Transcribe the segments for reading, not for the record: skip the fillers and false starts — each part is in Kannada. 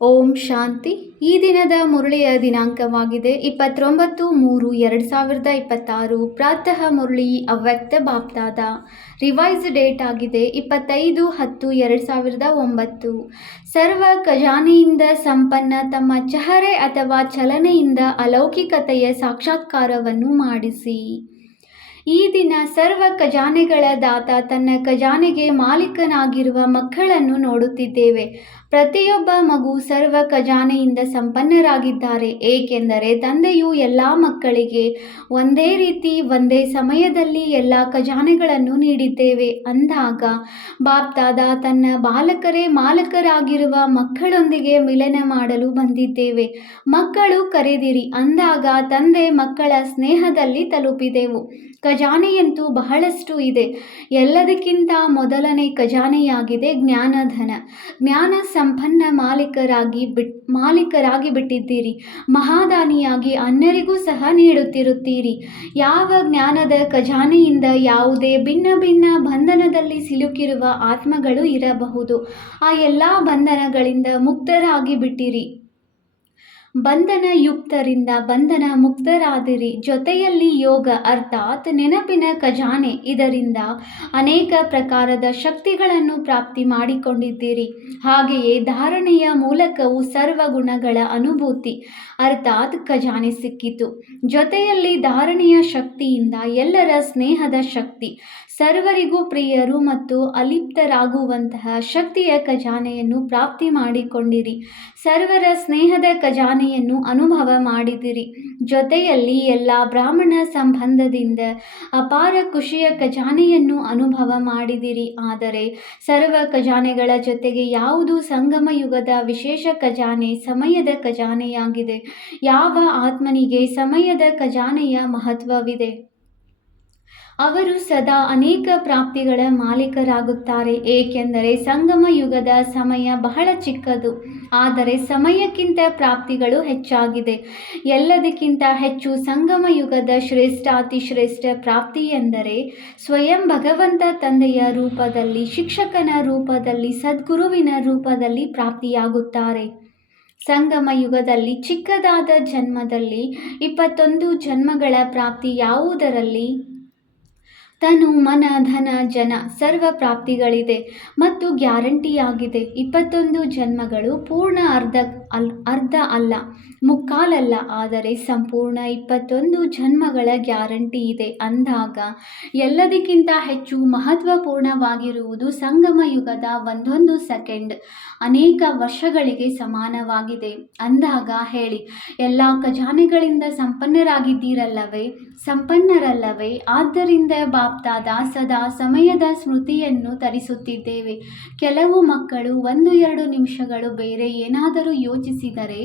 ಓಂ ಶಾಂತಿ. ಈ ದಿನದ ಮುರಳಿಯ ದಿನಾಂಕವಾಗಿದೆ 29/3/2026. ಪ್ರಾತಃ ಮುರಳಿ ಅವ್ಯಕ್ತ ಬಾಪ್ದಾದ. ರಿವೈಸ್ ಡೇಟ್ ಆಗಿದೆ 25/10/2009. ಸರ್ವ ಖಜಾನೆಯಿಂದ ಸಂಪನ್ನ ತಮ್ಮ ಚಹರೆ ಅಥವಾ ಚಲನೆಯಿಂದ ಅಲೌಕಿಕತೆಯ ಸಾಕ್ಷಾತ್ಕಾರವನ್ನು ಮಾಡಿಸಿ. ಈ ದಿನ ಸರ್ವ ಖಜಾನೆಗಳ ದಾತ ತನ್ನ ಖಜಾನೆಗೆ ಮಾಲೀಕನಾಗಿರುವ ಮಕ್ಕಳನ್ನು ನೋಡುತ್ತಿದ್ದೇವೆ. ಪ್ರತಿಯೊಬ್ಬ ಮಗು ಸರ್ವ ಖಜಾನೆಯಿಂದ ಸಂಪನ್ನರಾಗಿದ್ದಾರೆ, ಏಕೆಂದರೆ ತಂದೆಯು ಎಲ್ಲ ಮಕ್ಕಳಿಗೆ ಒಂದೇ ರೀತಿ ಒಂದೇ ಸಮಯದಲ್ಲಿ ಎಲ್ಲ ಖಜಾನೆಗಳನ್ನು ನೀಡಿದ್ದೇವೆ. ಅಂದಾಗ ಬಾಪ್ದಾದ ತನ್ನ ಬಾಲಕರೇ ಮಾಲಕರಾಗಿರುವ ಮಕ್ಕಳೊಂದಿಗೆ ಮಿಲನ ಮಾಡಲು ಬಂದಿದ್ದೇವೆ. ಮಕ್ಕಳು ಕರೆದಿರಿ ಅಂದಾಗ ತಂದೆ ಮಕ್ಕಳ ಸ್ನೇಹದಲ್ಲಿ ತಲುಪಿದೆವು. ಖಜಾನೆಯಂತೂ ಬಹಳಷ್ಟು ಇದೆ. ಎಲ್ಲದಕ್ಕಿಂತ ಮೊದಲನೇ ಖಜಾನೆಯಾಗಿದೆ ಜ್ಞಾನಧನ. ಜ್ಞಾನ ಸಂಪನ್ನ ಮಾಲೀಕರಾಗಿ ಬಿಟ್ಟಿದ್ದೀರಿ. ಮಹಾದಾನಿಯಾಗಿ ಅನ್ಯರಿಗೂ ಸಹ ನೀಡುತ್ತಿರುತ್ತೀರಿ. ಯಾವ ಜ್ಞಾನದ ಖಜಾನೆಯಿಂದ ಯಾವುದೇ ಭಿನ್ನ ಭಿನ್ನ ಬಂಧನದಲ್ಲಿ ಸಿಲುಕಿರುವ ಆತ್ಮಗಳು ಇರಬಹುದು, ಆ ಎಲ್ಲ ಬಂಧನಗಳಿಂದ ಮುಕ್ತರಾಗಿ ಬಿಟ್ಟಿರಿ. ಬಂಧನ ಯುಕ್ತರಿಂದ ಬಂಧನ ಮುಕ್ತರಾದಿರಿ. ಜೊತೆಯಲ್ಲಿ ಯೋಗ ಅರ್ಥಾತ್ ನೆನಪಿನ ಖಜಾನೆ. ಇದರಿಂದ ಅನೇಕ ಪ್ರಕಾರದ ಶಕ್ತಿಗಳನ್ನು ಪ್ರಾಪ್ತಿ ಮಾಡಿಕೊಂಡಿದ್ದೀರಿ. ಹಾಗೆಯೇ ಧಾರಣೆಯ ಮೂಲಕವೂ ಸರ್ವ ಗುಣಗಳ ಅನುಭೂತಿ ಅರ್ಥಾತ್ ಖಜಾನೆ ಸಿಕ್ಕಿತು. ಜೊತೆಯಲ್ಲಿ ಧಾರಣೆಯ ಶಕ್ತಿಯಿಂದ ಎಲ್ಲರ ಸ್ನೇಹದ ಶಕ್ತಿ, ಸರ್ವರಿಗೂ ಪ್ರಿಯರು ಮತ್ತು ಅಲಿಪ್ತರಾಗುವಂತಹ ಶಕ್ತಿಯ ಖಜಾನೆಯನ್ನು ಪ್ರಾಪ್ತಿ ಮಾಡಿಕೊಂಡಿರಿ. ಸರ್ವರ ಸ್ನೇಹದ ಖಜಾನೆಯನ್ನು ಅನುಭವ ಮಾಡಿದಿರಿ. ಜೊತೆಯಲ್ಲಿ ಎಲ್ಲ ಬ್ರಾಹ್ಮಣ ಸಂಬಂಧದಿಂದ ಅಪಾರ ಖುಷಿಯ ಖಜಾನೆಯನ್ನು ಅನುಭವ ಮಾಡಿದಿರಿ. ಆದರೆ ಸರ್ವ ಖಜಾನೆಗಳ ಜೊತೆಗೆ ಯಾವುದು ಸಂಗಮ ಯುಗದ ವಿಶೇಷ ಖಜಾನೆ ಸಮಯದ ಖಜಾನೆಯಾಗಿದೆ. ಯಾವ ಆತ್ಮನಿಗೆ ಸಮಯದ ಖಜಾನೆಯ ಮಹತ್ವವಿದೆ, ಅವರು ಸದಾ ಅನೇಕ ಪ್ರಾಪ್ತಿಗಳ ಮಾಲೀಕರಾಗುತ್ತಾರೆ. ಏಕೆಂದರೆ ಸಂಗಮ ಯುಗದ ಸಮಯ ಬಹಳ ಚಿಕ್ಕದು, ಆದರೆ ಸಮಯಕ್ಕಿಂತ ಪ್ರಾಪ್ತಿಗಳು ಹೆಚ್ಚಾಗಿದೆ. ಎಲ್ಲದಕ್ಕಿಂತ ಹೆಚ್ಚು ಸಂಗಮ ಯುಗದ ಶ್ರೇಷ್ಠಾತಿಶ್ರೇಷ್ಠ ಪ್ರಾಪ್ತಿ ಎಂದರೆ ಸ್ವಯಂ ಭಗವಂತ ತಂದೆಯ ರೂಪದಲ್ಲಿ, ಶಿಕ್ಷಕನ ರೂಪದಲ್ಲಿ, ಸದ್ಗುರುವಿನ ರೂಪದಲ್ಲಿ ಪ್ರಾಪ್ತಿಯಾಗುತ್ತಾರೆ. ಸಂಗಮ ಯುಗದಲ್ಲಿ ಚಿಕ್ಕದಾದ ಜನ್ಮದಲ್ಲಿ 21 ಜನ್ಮಗಳ ಪ್ರಾಪ್ತಿ ಯಾವುದರಲ್ಲಿ ತನು ಮನ ಧನ ಜನ ಸರ್ವ ಪ್ರಾಪ್ತಿಗಳಿದೆ ಮತ್ತು ಗ್ಯಾರಂಟಿಯಾಗಿದೆ. 21 ಜನ್ಮಗಳು ಪೂರ್ಣ ಅರ್ಧ ಅಲ್ಲ, ಮುಕ್ಕಾಲಲ್ಲ, ಆದರೆ ಸಂಪೂರ್ಣ 21 ಜನ್ಮಗಳ ಗ್ಯಾರಂಟಿ ಇದೆ. ಅಂದಾಗ ಎಲ್ಲದಕ್ಕಿಂತ ಹೆಚ್ಚು ಮಹತ್ವಪೂರ್ಣವಾಗಿರುವುದು ಸಂಗಮ ಯುಗದ ಒಂದೊಂದು ಸೆಕೆಂಡ್ ಅನೇಕ ವರ್ಷಗಳಿಗೆ ಸಮಾನವಾಗಿದೆ. ಅಂದಾಗ ಹೇಳಿ, ಎಲ್ಲ ಖಜಾನೆಗಳಿಂದ ಸಂಪನ್ನರಾಗಿದ್ದೀರಲ್ಲವೇ, ಸಂಪನ್ನರಲ್ಲವೇ? ಆದ್ದರಿಂದ ಬಾಪ್ದಾದ ಸದಾ ಸಮಯದ ಸ್ಮೃತಿಯನ್ನು ತರಿಸುತ್ತಿದ್ದೇವೆ. ಕೆಲವು ಮಕ್ಕಳು 1-2 ನಿಮಿಷಗಳು ಬೇರೆ ಏನಾದರೂ ಯೋಚಿಸಿದರೆ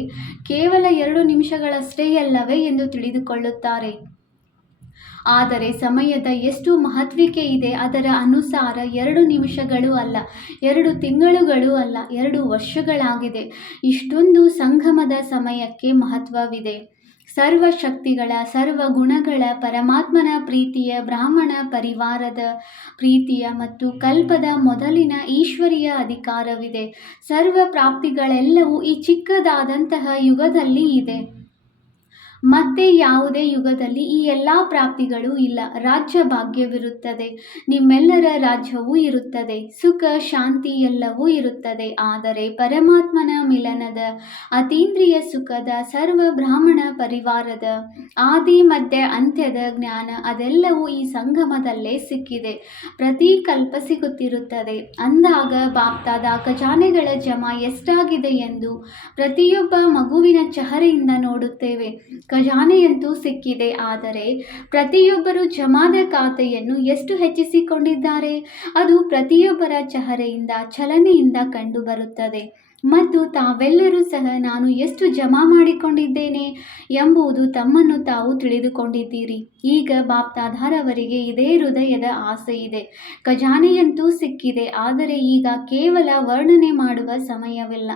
ಕೇವಲ 2 ನಿಮಿಷಗಳಷ್ಟೇ ಅಲ್ಲವೇ ಎಂದು ತಿಳಿದುಕೊಳ್ಳುತ್ತಾರೆ. ಆದರೆ ಸಮಯದ ಎಷ್ಟು ಮಹತ್ವಿಕೆ ಇದೆ, ಅದರ ಅನುಸಾರ 2 ನಿಮಿಷಗಳು ಅಲ್ಲ, 2 ತಿಂಗಳುಗಳು ಅಲ್ಲ, 2 ವರ್ಷಗಳಾಗಿದೆ. ಇಷ್ಟೊಂದು ಸಂಗಮದ ಸಮಯಕ್ಕೆ ಮಹತ್ವವಿದೆ. ಸರ್ವ ಶಕ್ತಿಗಳ, ಸರ್ವ ಗುಣಗಳ, ಪರಮಾತ್ಮನ ಪ್ರೀತಿಯ, ಬ್ರಾಹ್ಮಣ ಪರಿವಾರದ ಪ್ರೀತಿಯ ಮತ್ತು ಕಲ್ಪದ ಮೊದಲಿನ ಈಶ್ವರಿಯ ಅಧಿಕಾರವಿದೆ. ಸರ್ವ ಪ್ರಾಪ್ತಿಗಳೆಲ್ಲವೂ ಈ ಚಿಕ್ಕದಾದಂತಹ ಯುಗದಲ್ಲಿ ಇದೆ. ಮತ್ತೆ ಯಾವುದೇ ಯುಗದಲ್ಲಿ ಈ ಎಲ್ಲ ಪ್ರಾಪ್ತಿಗಳು ಇಲ್ಲ. ರಾಜ್ಯ ಭಾಗ್ಯವಿರುತ್ತದೆ, ನಿಮ್ಮೆಲ್ಲರ ರಾಜ್ಯವೂ ಇರುತ್ತದೆ, ಸುಖ ಶಾಂತಿ ಎಲ್ಲವೂ ಇರುತ್ತದೆ. ಆದರೆ ಪರಮಾತ್ಮನ ಮಿಲನದ, ಅತೀಂದ್ರಿಯ ಸುಖದ, ಸರ್ವ ಬ್ರಾಹ್ಮಣ ಪರಿವಾರದ ಆದಿ ಮಧ್ಯ ಅಂತ್ಯದ ಜ್ಞಾನ ಅದೆಲ್ಲವೂ ಈ ಸಂಗಮದಲ್ಲೇ ಸಿಕ್ಕಿದೆ. ಪ್ರತಿ ಕಲ್ಪ ಸಿಗುತ್ತಿರುತ್ತದೆ. ಅಂದಾಗ ಬಾಪ್ದಾದ ಖಜಾನೆಗಳ ಜಮಾ ಎಷ್ಟಾಗಿದೆ ಎಂದು ಪ್ರತಿಯೊಬ್ಬ ಮಗುವಿನ ಚಹರೆಯಿಂದ ನೋಡುತ್ತೇವೆ. ಖಜಾನೆಯಂತೂ ಸಿಕ್ಕಿದೆ, ಆದರೆ ಪ್ರತಿಯೊಬ್ಬರು ಜಮಾದ ಖಾತೆಯನ್ನು ಎಷ್ಟು ಹೆಚ್ಚಿಸಿಕೊಂಡಿದ್ದಾರೆ, ಅದು ಪ್ರತಿಯೊಬ್ಬರ ಚಹರೆಯಿಂದ, ಚಲನೆಯಿಂದ ಕಂಡುಬರುತ್ತದೆ. ಮತ್ತು ತಾವೆಲ್ಲರೂ ಸಹ ನಾನು ಎಷ್ಟು ಜಮಾ ಮಾಡಿಕೊಂಡಿದ್ದೇನೆ ಎಂಬುದು ತಮ್ಮನ್ನು ತಾವು ತಿಳಿದುಕೊಂಡಿದ್ದೀರಿ. ಈಗ ಬಾಪ್ದಾದಾರವರಿಗೆ ಇದೇ ಹೃದಯದ ಆಸೆ ಇದೆ. ಖಜಾನೆಯಂತೂ ಸಿಕ್ಕಿದೆ, ಆದರೆ ಈಗ ಕೇವಲ ವರ್ಣನೆ ಮಾಡುವ ಸಮಯವಿಲ್ಲ.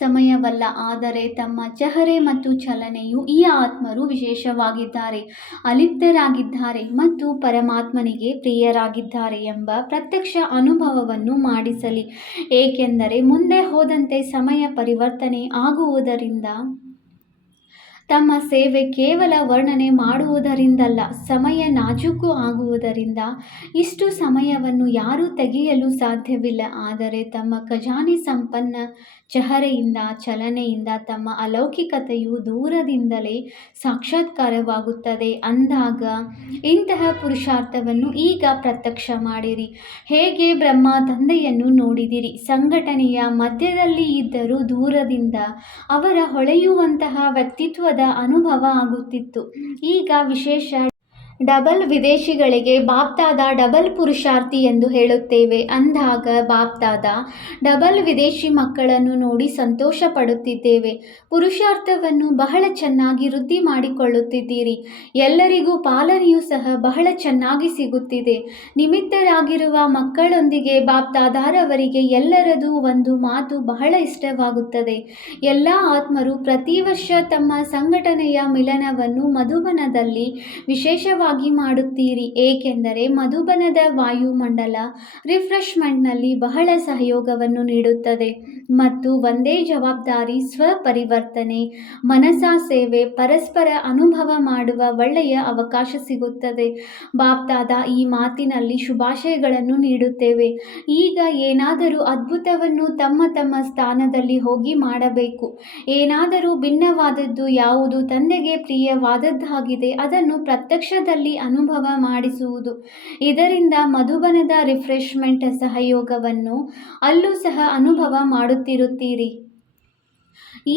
ಸಮಯವಲ್ಲ, ಆದರೆ ತಮ್ಮ ಚಹರೆ ಮತ್ತು ಚಲನೆಯು ಈ ಆತ್ಮರು ವಿಶೇಷವಾಗಿದ್ದಾರೆ, ಅಲಿಪ್ತರಾಗಿದ್ದಾರೆ ಮತ್ತು ಪರಮಾತ್ಮನಿಗೆ ಪ್ರಿಯರಾಗಿದ್ದಾರೆ ಎಂಬ ಪ್ರತ್ಯಕ್ಷ ಅನುಭವವನ್ನು ಮಾಡಿಸಲಿ. ಏಕೆಂದರೆ ಮುಂದೆ ಹೋದಂತೆ ಸಮಯ ಪರಿವರ್ತನೆ ಆಗುವುದರಿಂದ ತಮ್ಮ ಸೇವೆ ಕೇವಲ ವರ್ಣನೆ ಮಾಡುವುದರಿಂದಲ್ಲ, ಸಮಯ ನಾಜೂಕು ಆಗುವುದರಿಂದ ಇಷ್ಟು ಸಮಯವನ್ನು ಯಾರೂ ತೆಗೆಯಲು ಸಾಧ್ಯವಿಲ್ಲ. ಆದರೆ ತಮ್ಮ ಖಜಾನೆ ಸಂಪನ್ನ ಚಹರೆಯಿಂದ, ಚಲನೆಯಿಂದ ತಮ್ಮ ಅಲೌಕಿಕತೆಯು ದೂರದಿಂದಲೇ ಸಾಕ್ಷಾತ್ಕಾರವಾಗುತ್ತದೆ. ಅಂದಾಗ ಇಂತಹ ಪುರುಷಾರ್ಥವನ್ನು ಈಗ ಪ್ರತ್ಯಕ್ಷ ಮಾಡಿರಿ. ಹೇಗೆ ಬ್ರಹ್ಮ ತಂದೆಯನ್ನು ನೋಡಿದಿರಿ, ಸಂಘಟನೆಯ ಮಧ್ಯದಲ್ಲಿ ಇದ್ದರೂ ದೂರದಿಂದ ಅವರ ಹೊಳೆಯುವಂತಹ ವ್ಯಕ್ತಿತ್ವದ ಅನುಭವ ಆಗುತ್ತಿತ್ತು. ಈಗ ವಿಶೇಷ ಡಬಲ್ ವಿದೇಶಿಗಳಿಗೆ ಬಾಪ್ದಾದ ಡಬಲ್ ಪುರುಷಾರ್ಥಿ ಎಂದು ಹೇಳುತ್ತೇವೆ. ಅಂದಾಗ ಬಾಪ್ದಾದ ಡಬಲ್ ವಿದೇಶಿ ಮಕ್ಕಳನ್ನು ನೋಡಿ ಸಂತೋಷ ಪಡುತ್ತಿದ್ದೇವೆ. ಪುರುಷಾರ್ಥವನ್ನು ಬಹಳ ಚೆನ್ನಾಗಿ ವೃದ್ಧಿ ಮಾಡಿಕೊಳ್ಳುತ್ತಿದ್ದೀರಿ. ಎಲ್ಲರಿಗೂ ಪಾಲನೆಯೂ ಸಹ ಬಹಳ ಚೆನ್ನಾಗಿ ಸಿಗುತ್ತಿದೆ. ನಿಮಿತ್ತರಾಗಿರುವ ಮಕ್ಕಳೊಂದಿಗೆ ಬಾಪ್ದಾದಾರವರಿಗೆ ಎಲ್ಲರದು ಒಂದು ಮಾತು ಬಹಳ ಇಷ್ಟವಾಗುತ್ತದೆ. ಎಲ್ಲ ಆತ್ಮರು ಪ್ರತಿ ವರ್ಷ ತಮ್ಮ ಸಂಘಟನೆಯ ಮಿಲನವನ್ನು ಮಧುಬನದಲ್ಲಿ ವಿಶೇಷವಾಗಿ ಮಾಡುತ್ತೀರಿ. ಏಕೆಂದರೆ ಮಧುಬನದ ವಾಯುಮಂಡಲ ರಿಫ್ರೆಶ್ಮೆಂಟ್ನಲ್ಲಿ ಬಹಳ ಸಹಯೋಗವನ್ನು ನೀಡುತ್ತದೆ ಮತ್ತು ಒಂದೇ ಜವಾಬ್ದಾರಿ, ಸ್ವಪರಿವರ್ತನೆ, ಮನಸಾ ಸೇವೆ, ಪರಸ್ಪರ ಅನುಭವ ಮಾಡುವ ಒಳ್ಳೆಯ ಅವಕಾಶ ಸಿಗುತ್ತದೆ. ಬಾಪ್ದಾದ ಈ ಮಾತಿನಲ್ಲಿ ಶುಭಾಶಯಗಳನ್ನು ನೀಡುತ್ತೇವೆ. ಈಗ ಏನಾದರೂ ಅದ್ಭುತವನ್ನು ತಮ್ಮ ತಮ್ಮ ಸ್ಥಾನದಲ್ಲಿ ಹೋಗಿ ಮಾಡಬೇಕು. ಏನಾದರೂ ಭಿನ್ನವಾದದ್ದು ಯಾವುದು ತಂದೆಗೆ ಪ್ರಿಯವಾದದ್ದಾಗಿದೆ ಅದನ್ನು ಪ್ರತ್ಯಕ್ಷದಲ್ಲಿ ಅನುಭವ ಮಾಡಿಸುವುದು. ಇದರಿಂದ ಮಧುಬನದ ರಿಫ್ರೆಶ್ಮೆಂಟ್ ಸಹಯೋಗವನ್ನು ಅಲ್ಲೂ ಸಹ ಅನುಭವ ಮಾಡುತ್ತಿರುತ್ತೀರಿ.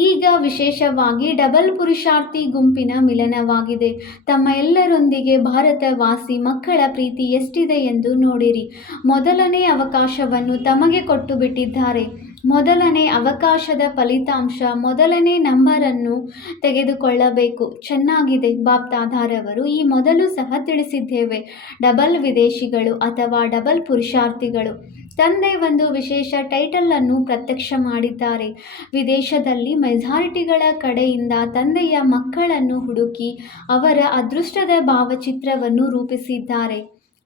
ಈಗ ವಿಶೇಷವಾಗಿ ಡಬಲ್ ಪುರುಷಾರ್ಥಿ ಗುಂಪಿನ ಮಿಲನವಾಗಿದೆ. ತಮ್ಮ ಎಲ್ಲರೊಂದಿಗೆ ಭಾರತವಾಸಿ ಮಕ್ಕಳ ಪ್ರೀತಿ ಎಷ್ಟಿದೆ ಎಂದು ನೋಡಿರಿ. ಮೊದಲನೇ ಅವಕಾಶವನ್ನು ತಮಗೆ ಕೊಟ್ಟು ಬಿಟ್ಟಿದ್ದಾರೆ. ಮೊದಲನೇ ಅವಕಾಶದ ಫಲಿತಾಂಶ ಮೊದಲನೇ ನಂಬರನ್ನು ತೆಗೆದುಕೊಳ್ಳಬೇಕು. ಚೆನ್ನಾಗಿದೆ. ಬಾಪ್ದಾದಾರವರು ಈ ಮೊದಲು ಸಹ ತಿಳಿಸಿದ್ದೇವೆ. ಡಬಲ್ ವಿದೇಶಿಗಳು ಅಥವಾ ಡಬಲ್ ಪುರುಷಾರ್ಥಿಗಳು. ತಂದೆ ಒಂದು ವಿಶೇಷ ಟೈಟಲ್ ಅನ್ನು ಪ್ರತ್ಯಕ್ಷ ಮಾಡಿದ್ದಾರೆ. ವಿದೇಶದಲ್ಲಿ ಮೆಜಾರಿಟಿಗಳ ಕಡೆಯಿಂದ ತಂದೆಯ ಮಕ್ಕಳನ್ನು ಹುಡುಕಿ ಅವರ ಅದೃಷ್ಟದ ಭಾವಚಿತ್ರವನ್ನು ರೂಪಿಸಿದ್ದಾರೆ.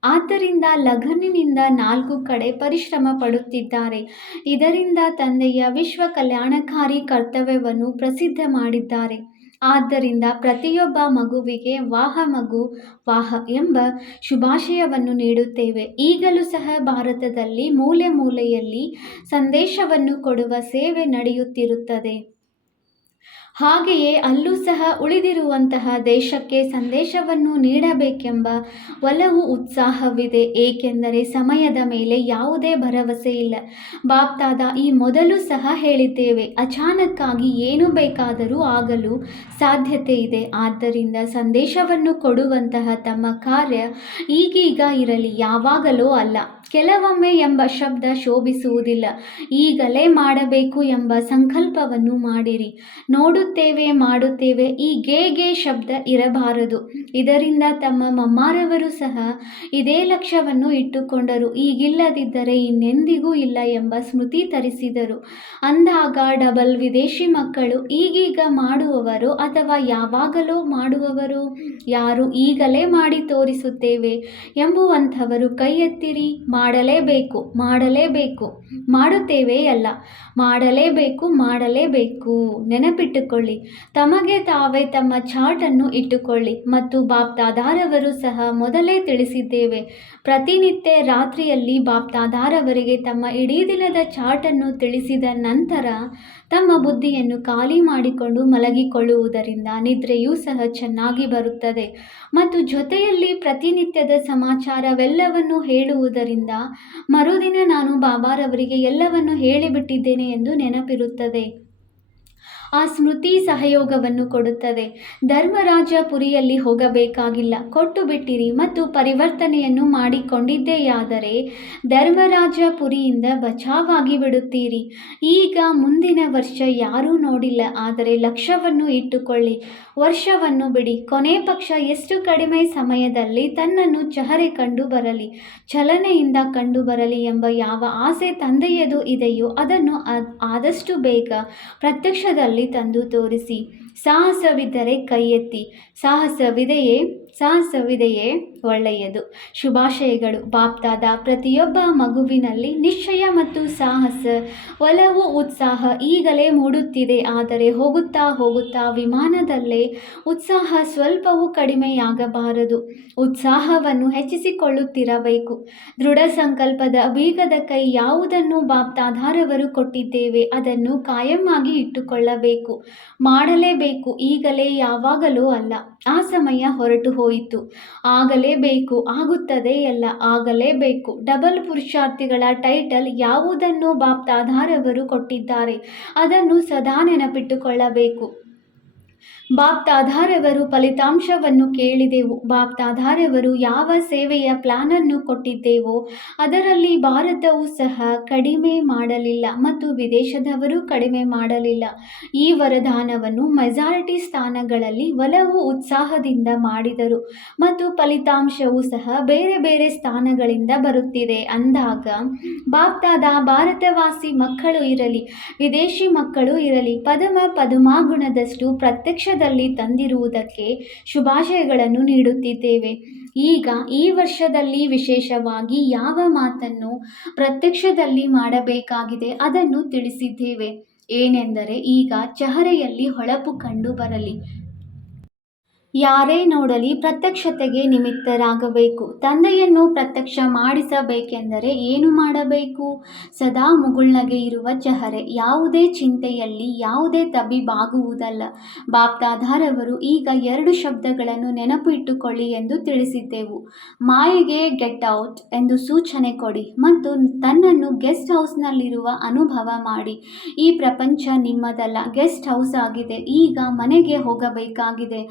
ಆದ್ದರಿಂದ ಲಗನ್ನಿನಿಂದ 4 ಕಡೆ ಪರಿಶ್ರಮ ಪಡುತ್ತಿದ್ದಾರೆ. ಇದರಿಂದ ತಂದೆಯ ವಿಶ್ವ ಕಲ್ಯಾಣಕಾರಿ ಕರ್ತವ್ಯವನ್ನು ಪ್ರಸಿದ್ಧ ಮಾಡಿದ್ದಾರೆ. ಆದ್ದರಿಂದ ಪ್ರತಿಯೊಬ್ಬ ಮಗುವಿಗೆ ವಾಹ ಮಗು ವಾಹ ಎಂಬ ಶುಭಾಶಯವನ್ನು ನೀಡುತ್ತೇವೆ. ಈಗಲೂ ಸಹ ಭಾರತದಲ್ಲಿ ಮೂಲೆ ಮೂಲೆಯಲ್ಲಿ ಸಂದೇಶವನ್ನು ಕೊಡುವ ಸೇವೆ ನಡೆಯುತ್ತಿರುತ್ತದೆ. ಹಾಗೆಯೇ ಅಲ್ಲೂ ಸಹ ಉಳಿದಿರುವಂತಹ ದೇಶಕ್ಕೆ ಸಂದೇಶವನ್ನು ನೀಡಬೇಕೆಂಬ ಒಲವು, ಉತ್ಸಾಹವಿದೆ. ಏಕೆಂದರೆ ಸಮಯದ ಮೇಲೆ ಯಾವುದೇ ಭರವಸೆ ಇಲ್ಲ. ಬಾಪ್ದಾದ ಈ ಮೊದಲು ಸಹ ಹೇಳಿದ್ದೇವೆ, ಅಚಾನಕ್ಕಾಗಿ ಏನು ಬೇಕಾದರೂ ಆಗಲು ಸಾಧ್ಯತೆ ಇದೆ. ಆದ್ದರಿಂದ ಸಂದೇಶವನ್ನು ಕೊಡುವಂತಹ ತಮ್ಮ ಕಾರ್ಯ ಈಗೀಗ ಇರಲಿ, ಯಾವಾಗಲೋ ಅಲ್ಲ. ಕೆಲವೊಮ್ಮೆ ಎಂಬ ಶಬ್ದ ಶೋಭಿಸುವುದಿಲ್ಲ. ಈಗಲೇ ಮಾಡಬೇಕು ಎಂಬ ಸಂಕಲ್ಪವನ್ನು ಮಾಡಿರಿ. ನೋಡುತ್ತೇವೆ, ಮಾಡುತ್ತೇವೆ, ಈ ಗೆ ಶಬ್ದ ಇರಬಾರದು. ಇದರಿಂದ ತಮ್ಮ ಮಮ್ಮಾರವರು ಸಹ ಇದೇ ಲಕ್ಷ್ಯವನ್ನು ಇಟ್ಟುಕೊಂಡರು. ಈಗಿಲ್ಲದಿದ್ದರೆ ಇನ್ನೆಂದಿಗೂ ಇಲ್ಲ ಎಂಬ ಸ್ಮೃತಿ ತರಿಸಿದರು. ಅಂದಾಗ ಡಬಲ್ ವಿದೇಶಿ ಮಕ್ಕಳು ಈಗೀಗ ಮಾಡುವವರು ಅಥವಾ ಯಾವಾಗಲೋ ಮಾಡುವವರು ಯಾರು? ಈಗಲೇ ಮಾಡಿ ತೋರಿಸುತ್ತೇವೆ ಎಂಬುವಂಥವರು ಕೈ ಎತ್ತಿರಿ. ಮಾಡಲೇಬೇಕು, ಮಾಡಲೇಬೇಕು, ಮಾಡುತ್ತೇವೆಯಲ್ಲ, ಮಾಡಲೇಬೇಕು, ಮಾಡಲೇಬೇಕು. ನೆನಪಿಟ್ಟುಕೊಳ್ಳಿ. ತಮಗೆ ತಾವೇ ತಮ್ಮ ಚಾರ್ಟನ್ನು ಇಟ್ಟುಕೊಳ್ಳಿ. ಮತ್ತು ಬಾಪ್ದಾದಾರವರು ಸಹ ಮೊದಲೇ ತಿಳಿಸಿದ್ದೇವೆ. ಪ್ರತಿನಿತ್ಯ ರಾತ್ರಿಯಲ್ಲಿ ಬಾಪ್ದಾದಾರವರಿಗೆ ತಮ್ಮ ಇಡೀ ದಿನದ ಚಾರ್ಟನ್ನು ತಿಳಿಸಿದ ನಂತರ ತಮ್ಮ ಬುದ್ಧಿಯನ್ನು ಖಾಲಿ ಮಾಡಿಕೊಂಡು ಮಲಗಿಕೊಳ್ಳುವುದರಿಂದ ನಿದ್ರೆಯೂ ಸಹ ಚೆನ್ನಾಗಿ ಬರುತ್ತದೆ. ಮತ್ತು ಜೊತೆಯಲ್ಲಿ ಪ್ರತಿನಿತ್ಯದ ಸಮಾಚಾರವೆಲ್ಲವನ್ನು ಹೇಳುವುದರಿಂದ ಮರುದಿನ ನಾನು ಬಾಬಾರವರಿಗೆ ಎಲ್ಲವನ್ನು ಹೇಳಿಬಿಟ್ಟಿದ್ದೇನೆ ಎಂದು ನೆನಪಿರುತ್ತದೆ. ಆ ಸ್ಮೃತಿ ಸಹಯೋಗವನ್ನು ಕೊಡುತ್ತದೆ. ಧರ್ಮರಾಜ ಪುರಿಯಲ್ಲಿ ಹೋಗಬೇಕಾಗಿಲ್ಲ, ಕೊಟ್ಟು ಬಿಟ್ಟಿರಿ ಮತ್ತು ಪರಿವರ್ತನೆಯನ್ನು ಮಾಡಿಕೊಂಡಿದ್ದೆಯಾದರೆ ಧರ್ಮರಾಜ ಪುರಿಯಿಂದ ಬಚಾವಾಗಿ ಬಿಡುತ್ತೀರಿ. ಈಗ ಮುಂದಿನ ವರ್ಷ ಯಾರೂ ನೋಡಿಲ್ಲ, ಆದರೆ ಲಕ್ಷ್ಯವನ್ನು ಇಟ್ಟುಕೊಳ್ಳಿ, ವರ್ಷವನ್ನು ಬಿಡಿ, ಕೊನೆ ಪಕ್ಷ ಎಷ್ಟು ಕಡಿಮೆ ಸಮಯದಲ್ಲಿ ತನ್ನನ್ನು ಚಹರೆ ಕಂಡು ಬರಲಿ, ಚಲನೆಯಿಂದ ಕಂಡು ಬರಲಿ ಎಂಬ ಯಾವ ಆಸೆ ತಂದೆಯದು ಇದೆಯೋ ಅದನ್ನು ಆದಷ್ಟು ಬೇಗ ಪ್ರತ್ಯಕ್ಷದಲ್ಲಿ ತಂದು ತೋರಿಸಿ. ಸಾಹಸವಿದ್ದರೆ ಕೈ ಎತ್ತಿ. ಸಾಹಸವಿದೆಯೇ ಒಳ್ಳೆಯದು. ಶುಭಾಶಯಗಳು. ಬಾಪ್ದಾದ ಪ್ರತಿಯೊಬ್ಬ ಮಗುವಿನಲ್ಲಿ ನಿಶ್ಚಯ ಮತ್ತು ಸಾಹಸ, ಒಲವು, ಉತ್ಸಾಹ ಈಗಲೇ ಮೂಡುತ್ತಿದೆ. ಆದರೆ ಹೋಗುತ್ತಾ ಹೋಗುತ್ತಾ ವಿಮಾನದಲ್ಲೇ ಉತ್ಸಾಹ ಸ್ವಲ್ಪವೂ ಕಡಿಮೆಯಾಗಬಾರದು. ಉತ್ಸಾಹವನ್ನು ಹೆಚ್ಚಿಸಿಕೊಳ್ಳುತ್ತಿರಬೇಕು. ದೃಢ ಸಂಕಲ್ಪದ ಬೀಗದ ಕೈ ಯಾವುದನ್ನು ಬಾಪ್ದಾದಾರವರು ಕೊಟ್ಟಿದ್ದೇವೆ ಅದನ್ನು ಕಾಯಮ್ಮಾಗಿ ಇಟ್ಟುಕೊಳ್ಳಬೇಕು. ಮಾಡಲೇಬೇಕು. ಈಗಲೇ, ಯಾವಾಗಲೂ ಅಲ್ಲ. ಆ ಸಮಯ ಹೊರಟು ಹೋಯಿತು. ಆಗಲೇಬೇಕು. ಆಗುತ್ತದೆ ಎಲ್ಲ. ಆಗಲೇಬೇಕು. ಡಬಲ್ ಪುರುಷಾರ್ಥಿಗಳ ಟೈಟಲ್ ಯಾವುದನ್ನು ಬಾಪ್ದಾದಾರವರು ಕೊಟ್ಟಿದ್ದಾರೆ ಅದನ್ನು ಸದಾ ನೆನಪಿಟ್ಟುಕೊಳ್ಳಬೇಕು. ಬಾಪ್ದಾದಾರವರು ಫಲಿತಾಂಶವನ್ನು ಕೇಳಿದೆವು. ಬಾಪ್ದಾದಾರವರು ಯಾವ ಸೇವೆಯ ಪ್ಲಾನನ್ನು ಕೊಟ್ಟಿದ್ದೇವೋ ಅದರಲ್ಲಿ ಭಾರತವು ಸಹ ಕಡಿಮೆ ಮಾಡಲಿಲ್ಲ ಮತ್ತು ವಿದೇಶದವರು ಕಡಿಮೆ ಮಾಡಲಿಲ್ಲ. ಈ ವರದಾನವನ್ನು ಮೆಜಾರಿಟಿ ಸ್ಥಾನಗಳಲ್ಲಿ ಒಲವು ಉತ್ಸಾಹದಿಂದ ಮಾಡಿದರು ಮತ್ತು ಫಲಿತಾಂಶವೂ ಸಹ ಬೇರೆ ಬೇರೆ ಸ್ಥಾನಗಳಿಂದ ಬರುತ್ತಿದೆ. ಅಂದಾಗ ಬಾಪ್ದಾದ ಭಾರತವಾಸಿ ಮಕ್ಕಳು ಇರಲಿ, ವಿದೇಶಿ ಮಕ್ಕಳು ಇರಲಿ, ಪದುಮಾಗುಣದಷ್ಟು ಪ್ರತ್ಯಕ್ಷದಲ್ಲಿ ತಂದಿರುವುದಕ್ಕೆ ಶುಭಾಶಯಗಳನ್ನು ನೀಡುತ್ತಿದ್ದೇವೆ. ಈಗ ಈ ವರ್ಷದಲ್ಲಿ ವಿಶೇಷವಾಗಿ ಯಾವ ಮಾತನ್ನು ಪ್ರತ್ಯಕ್ಷದಲ್ಲಿ ಮಾಡಬೇಕಾಗಿದೆ ಅದನ್ನು ತಿಳಿಸಿದ್ದೇವೆ. ಏನೆಂದರೆ, ಈಗ ಚಹರೆಯಲ್ಲಿ ಹೊಳಪು ಕಂಡು ಬರಲಿ. ಯಾರೇ ನೋಡಲಿ ಪ್ರತ್ಯಕ್ಷತೆಗೆ ನಿಮಿತ್ತರಾಗಬೇಕು. ತಂದೆಯನ್ನು ಪ್ರತ್ಯಕ್ಷ ಮಾಡಿಸಬೇಕೆಂದರೆ ಏನು ಮಾಡಬೇಕು? ಸದಾ ಮುಗುಳ್ನಗೆ ಇರುವ ಚಹರೆ, ಯಾವುದೇ ಚಿಂತೆಯಲ್ಲಿ ಯಾವುದೇ ತಬ್ಬಿಬ್ಬಾಗುವುದಲ್ಲ. ಬಾಪ್ದಾದಾರವರು ಈಗ 2 ಶಬ್ದಗಳನ್ನು ನೆನಪು ಇಟ್ಟುಕೊಳ್ಳಿ ಎಂದು ತಿಳಿಸಿದ್ದೆವು. ಮಾಯೆಗೆ ಗೆಟ್ ಔಟ್ ಎಂದು ಸೂಚನೆ ಕೊಡಿ ಮತ್ತು ತನ್ನನ್ನು ಗೆಸ್ಟ್ ಹೌಸ್ನಲ್ಲಿರುವ ಅನುಭವ ಮಾಡಿ. ಈ ಪ್ರಪಂಚ ನಿಮ್ಮದಲ್ಲ, ಗೆಸ್ಟ್ ಹೌಸ್ ಆಗಿದೆ. ಈಗ ಮನೆಗೆ ಹೋಗಬೇಕಾಗಿದೆ.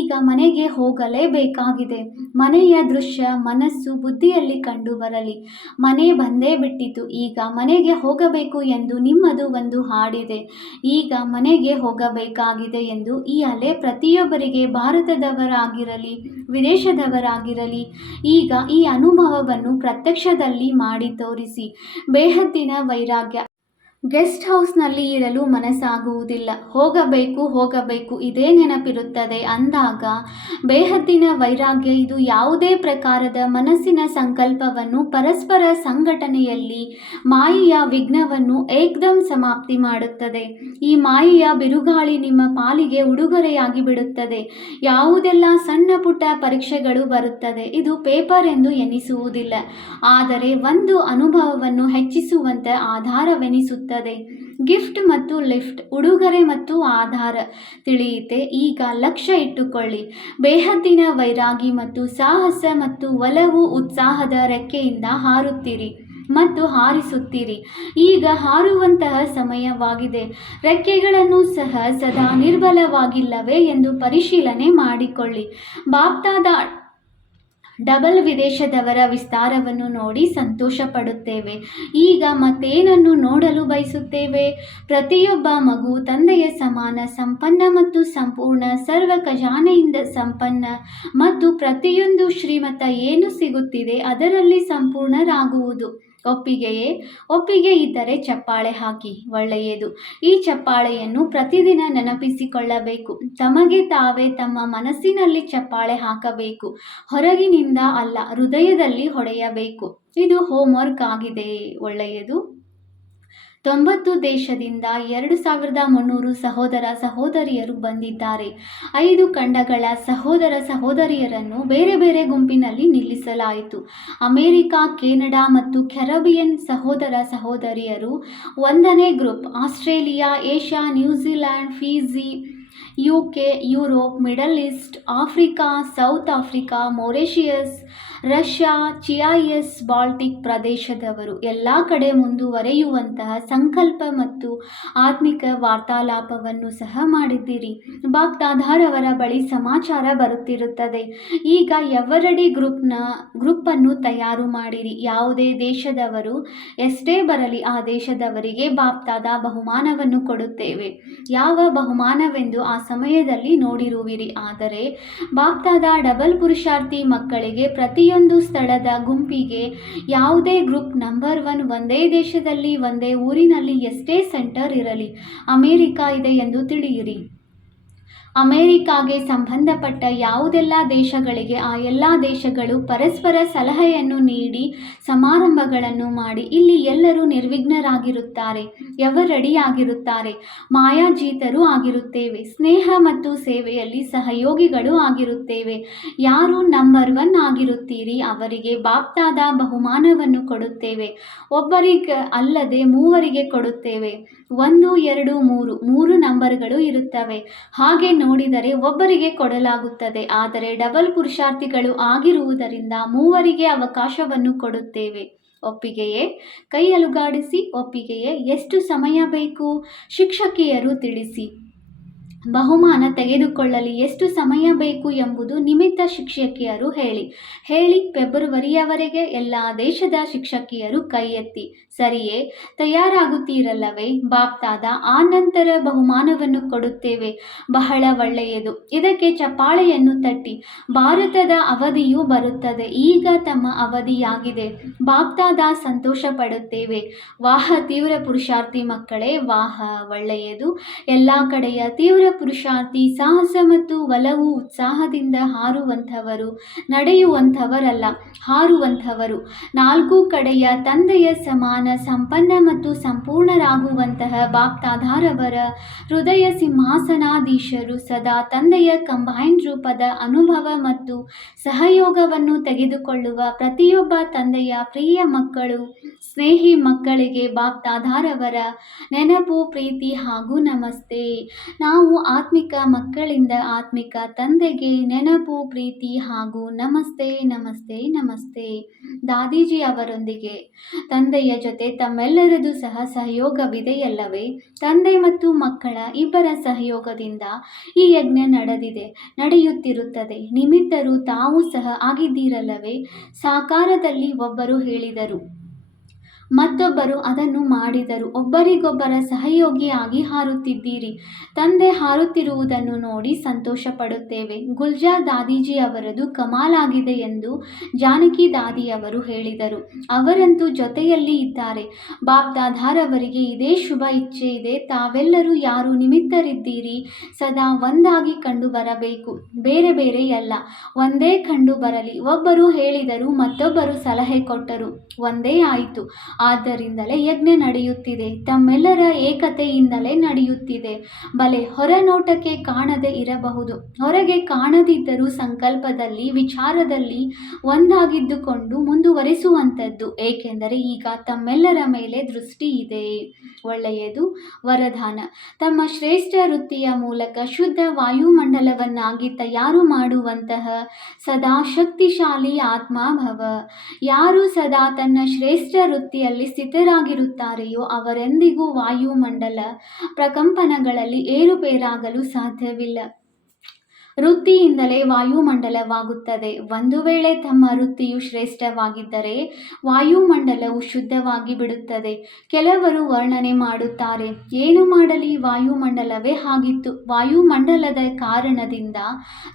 ಈಗ ಮನೆಗೆ ಹೋಗಲೇಬೇಕಾಗಿದೆ. ಮನೆಯ ದೃಶ್ಯ ಮನಸ್ಸು ಬುದ್ಧಿಯಲ್ಲಿ ಕಂಡು ಬರಲಿ. ಮನೆ ಬಂದೇ ಬಿಟ್ಟಿತು, ಈಗ ಮನೆಗೆ ಹೋಗಬೇಕು ಎಂದು ನಿಮ್ಮದು ಒಂದು ಹಾಡಿದೆ. ಈಗ ಮನೆಗೆ ಹೋಗಬೇಕಾಗಿದೆ ಎಂದು ಈ ಅಲೆ ಪ್ರತಿಯೊಬ್ಬರಿಗೆ, ಭಾರತದವರಾಗಿರಲಿ ವಿದೇಶದವರಾಗಿರಲಿ, ಈಗ ಈ ಅನುಭವವನ್ನು ಪ್ರತ್ಯಕ್ಷದಲ್ಲಿ ಮಾಡಿ ತೋರಿಸಿ. ಬೇಹದ್ದಿನ ವೈರಾಗ್ಯ. ಗೆಸ್ಟ್ ಹೌಸ್ನಲ್ಲಿ ಇರಲು ಮನಸ್ಸಾಗುವುದಿಲ್ಲ. ಹೋಗಬೇಕು ಇದೇ ನೆನಪಿರುತ್ತದೆ. ಅಂದಾಗ ಬೇಹದ್ದಿನ ವೈರಾಗ್ಯ. ಇದು ಯಾವುದೇ ಪ್ರಕಾರದ ಮನಸ್ಸಿನ ಸಂಕಲ್ಪವನ್ನು ಪರಸ್ಪರ ಸಂಘಟನೆಯಲ್ಲಿ ಮಾಯೆಯ ವಿಘ್ನವನ್ನು ಏಕ್ದಮ್ ಸಮಾಪ್ತಿ ಮಾಡುತ್ತದೆ. ಈ ಮಾಯೆಯ ಬಿರುಗಾಳಿ ನಿಮ್ಮ ಪಾಲಿಗೆ ಉಡುಗೊರೆಯಾಗಿ ಬಿಡುತ್ತದೆ. ಯಾವುದೆಲ್ಲ ಸಣ್ಣ ಪುಟ್ಟ ಪರೀಕ್ಷೆಗಳು ಬರುತ್ತದೆ, ಇದು ಪೇಪರ್ ಎಂದು ಎನಿಸುವುದಿಲ್ಲ, ಆದರೆ ಒಂದು ಅನುಭವವನ್ನು ಹೆಚ್ಚಿಸುವಂತ ಆಧಾರವೆನಿಸುತ್ತದೆ. ಗಿಫ್ಟ್ ಮತ್ತು ಲಿಫ್ಟ್, ಉಡುಗೊರೆ ಮತ್ತು ಆಧಾರ. ತಿಳಿಯಿತೆ? ಈಗ ಲಕ್ಷ್ಯ ಇಟ್ಟುಕೊಳ್ಳಿ. ಬೇಹದ್ದಿನ ವೈರಾಗಿ ಮತ್ತು ಸಾಹಸ ಮತ್ತು ಒಲವು ಉತ್ಸಾಹದ ರೆಕ್ಕೆಯಿಂದ ಹಾರುತ್ತೀರಿ ಮತ್ತು ಹಾರಿಸುತ್ತೀರಿ. ಈಗ ಹಾರುವಂತಹ ಸಮಯವಾಗಿದೆ. ರೆಕ್ಕೆಗಳನ್ನು ಸಹ ಸದಾ ನಿರ್ಬಲವಾಗಿಲ್ಲವೇ ಎಂದು ಪರಿಶೀಲನೆ ಮಾಡಿಕೊಳ್ಳಿ. ಬಾಪ್ದಾದ ಡಬಲ್ ವಿದೇಶದವರ ವಿಸ್ತಾರವನ್ನು ನೋಡಿ ಸಂತೋಷ ಪಡುತ್ತೇವೆ. ಈಗ ಮತ್ತೇನನ್ನು ನೋಡಲು ಬಯಸುತ್ತೇವೆ? ಪ್ರತಿಯೊಬ್ಬ ಮಗು ತಂದೆಯ ಸಮಾನ ಸಂಪನ್ನ ಮತ್ತು ಸಂಪೂರ್ಣ ಸರ್ವ ಖಜಾನೆಯಿಂದ ಸಂಪನ್ನ ಮತ್ತು ಪ್ರತಿಯೊಂದು ಶ್ರೀಮತ ಏನು ಸಿಗುತ್ತಿದೆ ಅದರಲ್ಲಿ ಸಂಪೂರ್ಣರಾಗುವುದು. ಒಪ್ಪಿಗೆಯೇ? ಒಪ್ಪಿಗೆ ಇದ್ದರೆ ಚಪ್ಪಾಳೆ ಹಾಕಿ. ಒಳ್ಳೆಯದು. ಈ ಚಪ್ಪಾಳೆಯನ್ನು ಪ್ರತಿದಿನ ನೆನಪಿಸಿಕೊಳ್ಳಬೇಕು. ತಮಗೆ ತಾವೇ ತಮ್ಮ ಮನಸ್ಸಿನಲ್ಲಿ ಚಪ್ಪಾಳೆ ಹಾಕಬೇಕು. ಹೊರಗಿನಿಂದ ಅಲ್ಲ, ಹೃದಯದಲ್ಲಿ ಹೊಡೆಯಬೇಕು. ಇದು ಹೋಮ್ವರ್ಕ್ ಆಗಿದೆ. ಒಳ್ಳೆಯದು. 90 ದೇಶದಿಂದ 2300 ಸಹೋದರ ಸಹೋದರಿಯರು ಬಂದಿದ್ದಾರೆ. 5 ಖಂಡಗಳ ಸಹೋದರ ಸಹೋದರಿಯರನ್ನು ಬೇರೆ ಬೇರೆ ಗುಂಪಿನಲ್ಲಿ ನಿಲ್ಲಿಸಲಾಯಿತು. ಅಮೆರಿಕ, ಕೆನಡಾ ಮತ್ತು ಕೆರಬಿಯನ್ ಸಹೋದರ ಸಹೋದರಿಯರು 1ನೇ group. Australia, Asia, New Zealand, Fiji, UK, Europe, Middle East, Africa, South Africa, Mauritius, Russia, ಚಿಯಾಯಿಸ್, ಬಾಲ್ಟಿಕ್ ಪ್ರದೇಶದವರು ಎಲ್ಲ ಕಡೆ ಮುಂದುವರೆಯುವಂತಹ ಸಂಕಲ್ಪ ಮತ್ತು ಆತ್ಮಿಕ ವಾರ್ತಾಲಾಪವನ್ನು ಸಹ ಮಾಡಿದ್ದೀರಿ. ಬಾಗ್ದಾದಾರವರ ಬಳಿ ಸಮಾಚಾರ ಬರುತ್ತಿರುತ್ತದೆ. ಈಗ ಎವರಡಿ ಗ್ರೂಪನ್ನು ತಯಾರು ಮಾಡಿರಿ. ಯಾವುದೇ ದೇಶದವರು ಎಷ್ಟೇ ಬರಲಿ ಆ ದೇಶದವರಿಗೆ ಬಾಪ್ದಾದ ಬಹುಮಾನವನ್ನು ಕೊಡುತ್ತೇವೆ. ಯಾವ ಬಹುಮಾನವೆಂದು ಆ ಸಮಯದಲ್ಲಿ ನೋಡಿರುವಿರಿ. ಆದರೆ ಬಾಪ್ದಾದ ಡಬಲ್ ಪುರುಷಾರ್ಥಿ ಮಕ್ಕಳಿಗೆ ಪ್ರತಿಯೊಂದು ಸ್ಥಳದ ಗುಂಪಿಗೆ ಯಾವುದೇ ಗ್ರೂಪ್ ನಂಬರ್ 1 ಒಂದೇ ದೇಶದಲ್ಲಿ ಒಂದೇ ಊರಿನಲ್ಲಿ ಎಷ್ಟೇ ಸೆಂಟರ್ ಇರಲಿ, ಅಮೆರಿಕ ಇದೆ ಎಂದು ತಿಳಿಯಿರಿ. ಅಮೆರಿಕಾಗೆ ಸಂಬಂಧಪಟ್ಟ ಯಾವುದೆಲ್ಲ ದೇಶಗಳಿಗೆ ಆ ಎಲ್ಲ ದೇಶಗಳು ಪರಸ್ಪರ ಸಲಹೆಯನ್ನು ನೀಡಿ ಸಮಾರಂಭಗಳನ್ನು ಮಾಡಿ ಇಲ್ಲಿ ಎಲ್ಲರೂ ನಿರ್ವಿಘ್ನರಾಗಿರುತ್ತಾರೆ, ಎವರಡಿಯಾಗಿರುತ್ತಾರೆ, ಮಾಯಾಜೀತರೂ ಆಗಿರುತ್ತೇವೆ, ಸ್ನೇಹ ಮತ್ತು ಸೇವೆಯಲ್ಲಿ ಸಹಯೋಗಿಗಳು ಆಗಿರುತ್ತೇವೆ. ಯಾರು ನಂಬರ್ 1 ಆಗಿರುತ್ತೀರಿ ಅವರಿಗೆ ಬಾಪ್ದಾದ ಬಹುಮಾನವನ್ನು ಕೊಡುತ್ತೇವೆ. ಒಬ್ಬರಿಗೆ ಅಲ್ಲದೆ ಮೂವರಿಗೆ ಕೊಡುತ್ತೇವೆ. 1, 2, 3 ನಂಬರ್ಗಳು ಇರುತ್ತವೆ. ಹಾಗೆ ನೋಡಿದರೆ ಒಬ್ಬರಿಗೆ ಕೊಡಲಾಗುತ್ತದೆ. ಆದರೆ ಡಬಲ್ ಪುರುಷಾರ್ಥಿಗಳು ಆಗಿರುವುದರಿಂದ ಮೂವರಿಗೆ ಅವಕಾಶವನ್ನು ಕೊಡುತ್ತೇವೆ. ಒಪ್ಪಿಗೆಯೇ? ಕೈ ಅಲುಗಾಡಿಸಿ. ಒಪ್ಪಿಗೆಯೇ? ಎಷ್ಟು ಸಮಯ ಬೇಕು? ಶಿಕ್ಷಕಿಯರು ತಿಳಿಸಿ. ಬಹುಮಾನ ತೆಗೆದುಕೊಳ್ಳಲು ಎಷ್ಟು ಸಮಯ ಬೇಕು ಎಂಬುದು ನಿಮಿತ್ತ ಶಿಕ್ಷಕಿಯರು ಹೇಳಿ. ಫೆಬ್ರವರಿಯವರೆಗೆ ಎಲ್ಲ ದೇಶದ ಶಿಕ್ಷಕಿಯರು ಕೈ ಎತ್ತಿ. ಸರಿಯೇ? ತಯಾರಾಗುತ್ತೀರಲ್ಲವೇ? ಬಾಪ್ದಾದ ಆ ನಂತರ ಬಹುಮಾನವನ್ನು ಕೊಡುತ್ತೇವೆ. ಬಹಳ ಒಳ್ಳೆಯದು. ಇದಕ್ಕೆ ಚಪ್ಪಾಳೆಯನ್ನು ತಟ್ಟಿ. ಭಾರತದ ಅವಧಿಯೂ ಬರುತ್ತದೆ. ಈಗ ತಮ್ಮ ಅವಧಿಯಾಗಿದೆ. ಬಾಪ್ದಾದ ಸಂತೋಷ ಪಡುತ್ತೇವೆ. ವಾಹ ತೀವ್ರ ಪುರುಷಾರ್ಥಿ ಮಕ್ಕಳೇ, ವಾಹ ಒಳ್ಳೆಯದು. ಎಲ್ಲ ಕಡೆಯ ತೀವ್ರ ಪುರುಷಾರ್ಥಿ, ಸಾಹಸ ಮತ್ತು ಒಲವು, ಉತ್ಸಾಹದಿಂದ ಹಾರುವಂಥವರು, ನಡೆಯುವಂಥವರಲ್ಲ, ಹಾರುವಂಥವರು. 4 ಕಡೆಯ ತಂದೆಯ ಸಮಾನ ಸಂಪನ್ನ ಮತ್ತು ಸಂಪೂರ್ಣರಾಗುವಂತಹ ಬಾಪ್ದಾದಾರವರ ಹೃದಯ ಸಿಂಹಾಸನಾಧೀಶರು ಸದಾ ತಂದೆಯ ಕಂಬೈನ್ಡ್ ರೂಪದ ಅನುಭವ ಮತ್ತು ಸಹಯೋಗವನ್ನು ತೆಗೆದುಕೊಳ್ಳುವ ಪ್ರತಿಯೊಬ್ಬ ತಂದೆಯ ಪ್ರಿಯ ಮಕ್ಕಳು, ಸ್ನೇಹಿ ಮಕ್ಕಳಿಗೆ ಬಾಪ್ದಾದಾರವರ ನೆನಪು, ಪ್ರೀತಿ ಹಾಗೂ ನಮಸ್ತೆ. ನಾವು ಆತ್ಮಿಕ ಮಕ್ಕಳಿಂದ ಆತ್ಮಿಕ ತಂದೆಗೆ ನೆನಪು, ಪ್ರೀತಿ ಹಾಗೂ ನಮಸ್ತೆ ನಮಸ್ತೆ ನಮಸ್ತೆ. ದಾದೀಜಿ ಅವರೊಂದಿಗೆ ತಂದೆಯ ಜೊತೆ ತಮ್ಮೆಲ್ಲರದು ಸಹ ಸಹಯೋಗವಿದೆಯಲ್ಲವೇ? ತಂದೆ ಮತ್ತು ಮಕ್ಕಳ ಇಬ್ಬರ ಸಹಯೋಗದಿಂದ ಈ ಯಜ್ಞ ನಡೆಯುತ್ತಿರುತ್ತದೆ. ನಿಮಿತ್ತರು ತಾವು ಸಹ ಆಗಿದ್ದೀರಲ್ಲವೇ? ಸಾಕಾರದಲ್ಲಿ ಒಬ್ಬರು ಹೇಳಿದರು, ಮತ್ತೊಬ್ಬರು ಅದನ್ನು ಮಾಡಿದರು. ಒಬ್ಬರಿಗೊಬ್ಬರ ಸಹಯೋಗಿಯಾಗಿ ಹಾರುತ್ತಿದ್ದೀರಿ. ತಂದೆ ಹಾರುತ್ತಿರುವುದನ್ನು ನೋಡಿ ಸಂತೋಷ ಪಡುತ್ತೇವೆ. ಗುಲ್ಜಾ ದಾದೀಜಿ ಅವರದು ಕಮಾಲ್ ಆಗಿದೆ ಎಂದು ಜಾನಕಿ ದಾದಿಯವರು ಹೇಳಿದರು. ಅವರಂತೂ ಜೊತೆಯಲ್ಲಿ ಇದ್ದಾರೆ. ಬಾಪ್ದಾದಾರವರಿಗೆ ಇದೇ ಶುಭ ಇಚ್ಛೆ ಇದೆ. ತಾವೆಲ್ಲರೂ ಯಾರು ನಿಮಿತ್ತರಿದ್ದೀರಿ ಸದಾ ಒಂದಾಗಿ ಕಂಡು ಬರಬೇಕು. ಬೇರೆ ಬೇರೆಯಲ್ಲ, ಒಂದೇ ಕಂಡು ಬರಲಿ. ಒಬ್ಬರು ಹೇಳಿದರು, ಮತ್ತೊಬ್ಬರು ಸಲಹೆ ಕೊಟ್ಟರು, ಒಂದೇ ಆಯಿತು. ಆದ್ದರಿಂದಲೇ ಯಜ್ಞ ನಡೆಯುತ್ತಿದೆ. ತಮ್ಮೆಲ್ಲರ ಏಕತೆಯಿಂದಲೇ ನಡೆಯುತ್ತಿದೆ. ಬಲೆ ಹೊರನೋಟಕ್ಕೆ ಕಾಣದೇ ಇರಬಹುದು, ಹೊರಗೆ ಕಾಣದಿದ್ದರೂ ಸಂಕಲ್ಪದಲ್ಲಿ, ವಿಚಾರದಲ್ಲಿ ಒಂದಾಗಿದ್ದುಕೊಂಡು ಮುಂದುವರಿಸುವಂಥದ್ದು. ಏಕೆಂದರೆ ಈಗ ತಮ್ಮೆಲ್ಲರ ಮೇಲೆ ದೃಷ್ಟಿ ಇದೆ. ಒಳ್ಳೆಯದು. ವರದಾನ: ತಮ್ಮ ಶ್ರೇಷ್ಠ ವೃತ್ತಿಯ ಮೂಲಕ ಶುದ್ಧ ವಾಯುಮಂಡಲವನ್ನಾಗಿ ತಯಾರು ಮಾಡುವಂತಹ ಸದಾ ಶಕ್ತಿಶಾಲಿ ಆತ್ಮ ಭವ. ಯಾರು ಸದಾ ತನ್ನ ಶ್ರೇಷ್ಠ ವೃತ್ತಿಯಲ್ಲಿ ಸ್ಥಿತರಾಗಿರುತ್ತಾರೆಯೋ ಅವರೆಂದಿಗೂ ವಾಯುಮಂಡಲ ಪ್ರಕಂಪನಗಳಲ್ಲಿ ಏರುಪೇರಾಗಲು ಸಾಧ್ಯವಿಲ್ಲ. ವೃತ್ತಿಯಿಂದಲೇ ವಾಯುಮಂಡಲವಾಗುತ್ತದೆ. ಒಂದು ವೇಳೆ ತಮ್ಮ ವೃತ್ತಿಯು ಶ್ರೇಷ್ಠವಾಗಿದ್ದರೆ ವಾಯುಮಂಡಲವು ಶುದ್ಧವಾಗಿ ಬಿಡುತ್ತದೆ. ಕೆಲವರು ವರ್ಣನೆ ಮಾಡುತ್ತಾರೆ, ಏನು ಮಾಡಲಿ, ವಾಯುಮಂಡಲವೇ ಹಾಗಿತ್ತು. ವಾಯುಮಂಡಲದ ಕಾರಣದಿಂದ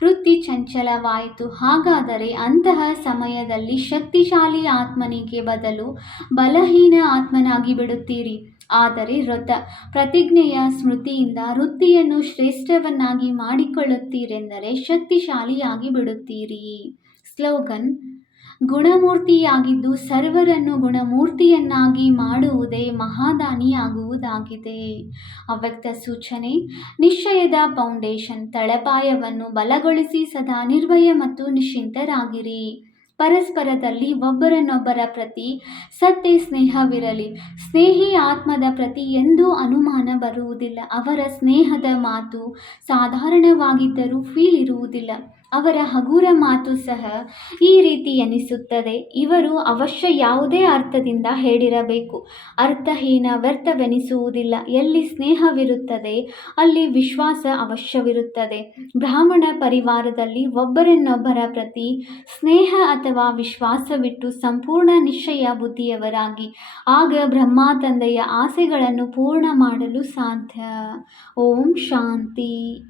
ವೃತ್ತಿ ಚಂಚಲವಾಯಿತು. ಹಾಗಾದರೆ ಅಂತಹ ಸಮಯದಲ್ಲಿ ಶಕ್ತಿಶಾಲಿ ಆತ್ಮನಿಗೆ ಬದಲು ಬಲಹೀನ ಆತ್ಮನಾಗಿ ಬಿಡುತ್ತೀರಿ. ಆದರೆ ವ್ರತ ಪ್ರತಿಜ್ಞೆಯ ಸ್ಮೃತಿಯಿಂದ ವೃತ್ತಿಯನ್ನು ಶ್ರೇಷ್ಠವನ್ನಾಗಿ ಮಾಡಿಕೊಳ್ಳುತ್ತೀರೆಂದರೆ ಶಕ್ತಿಶಾಲಿಯಾಗಿ ಬಿಡುತ್ತೀರಿ. ಸ್ಲೋಗನ್: ಗುಣಮೂರ್ತಿಯಾಗಿದ್ದು ಸರ್ವರನ್ನು ಗುಣಮೂರ್ತಿಯನ್ನಾಗಿ ಮಾಡುವುದೇ ಮಹಾದಾನಿಯಾಗುವುದಾಗಿದೆ. ಅವ್ಯಕ್ತ ಸೂಚನೆ: ನಿಶ್ಚಯದ ಫೌಂಡೇಶನ್ ತಳಪಾಯವನ್ನು ಬಲಗೊಳಿಸಿ ಸದಾ ನಿರ್ಭಯ ಮತ್ತು ನಿಶ್ಚಿಂತರಾಗಿರಿ. ಪರಸ್ಪರದಲ್ಲಿ ಒಬ್ಬರನ್ನೊಬ್ಬರ ಪ್ರತಿ ಸತ್ಯ ಸ್ನೇಹವಿರಲಿ. ಸ್ನೇಹಿ ಆತ್ಮದ ಪ್ರತಿ ಎಂದೂ ಅನುಮಾನ ಬರುವುದಿಲ್ಲ. ಅವರ ಸ್ನೇಹದ ಮಾತು ಸಾಧಾರಣವಾಗಿದ್ದರೂ ಫೀಲ್ ಇರುವುದಿಲ್ಲ. ಅವರ ಹಗುರ ಮಾತು ಸಹ ಈ ರೀತಿ ಎನಿಸುತ್ತದೆ. ಇವರು ಅವಶ್ಯ ಯಾವುದೇ ಅರ್ಥದಿಂದ ಹೇಳಿರಬೇಕು. ಅರ್ಥಹೀನ ವ್ಯರ್ಥವೆನಿಸುವುದಿಲ್ಲ. ಎಲ್ಲಿ ಸ್ನೇಹವಿರುತ್ತದೆ ಅಲ್ಲಿ ವಿಶ್ವಾಸ ಅವಶ್ಯವಿರುತ್ತದೆ. ಬ್ರಾಹ್ಮಣ ಪರಿವಾರದಲ್ಲಿ ಒಬ್ಬರನ್ನೊಬ್ಬರ ಪ್ರತಿ ಸ್ನೇಹ ಅಥವಾ ವಿಶ್ವಾಸವಿಟ್ಟು ಸಂಪೂರ್ಣ ನಿಶ್ಚಯ ಬುದ್ಧಿಯವರಾಗಿ, ಆಗ ಬ್ರಹ್ಮ ತಂದೆಯ ಆಸೆಗಳನ್ನು ಪೂರ್ಣ ಮಾಡಲು ಸಾಧ್ಯ. ಓಂ ಶಾಂತಿ.